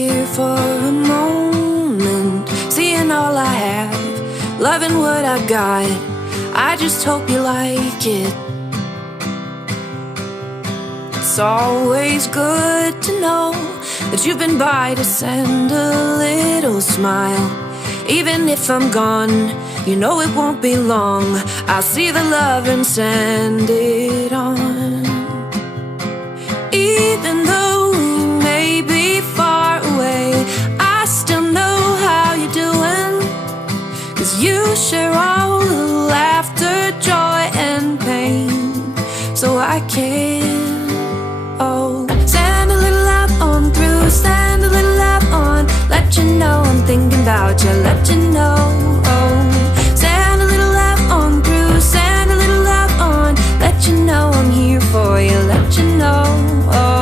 here for a moment, seeing all I have, loving what I got. I just hope you like it. It's always good to know that you've been by to send a little smile. Even if I'm gone, you know it won't be long. I'll see the love and send it on. Even though we may be far away, I still know how you're doing, 'cause you share all the laughter, joy and pain. So I can, oh, send a little love on through, send a little love on, let you know I'm thinking about you, let you know, oh, send a little love on through, send a little love on, let you know I'm here for you, let you know, oh.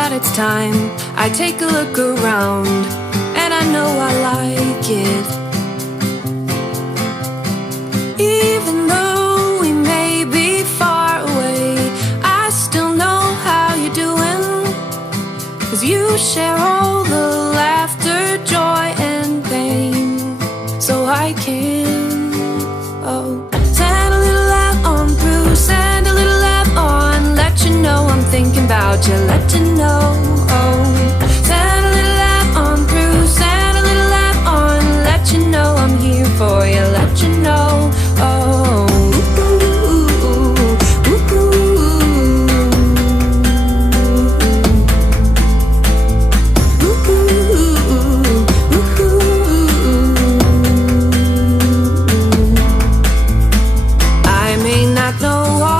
That it's time I take a look around, and I know I like it. Even though we may be far away, I still know how you're doing, 'cause you share all the laughter, joy and pain. So I can, oh, send a little laugh on through, send a little laugh on, let you know I'm thinking about you, let you know, oh, send a little laugh on through, send a little laugh on, let you know I'm here for you, let you know, oh. I may not know all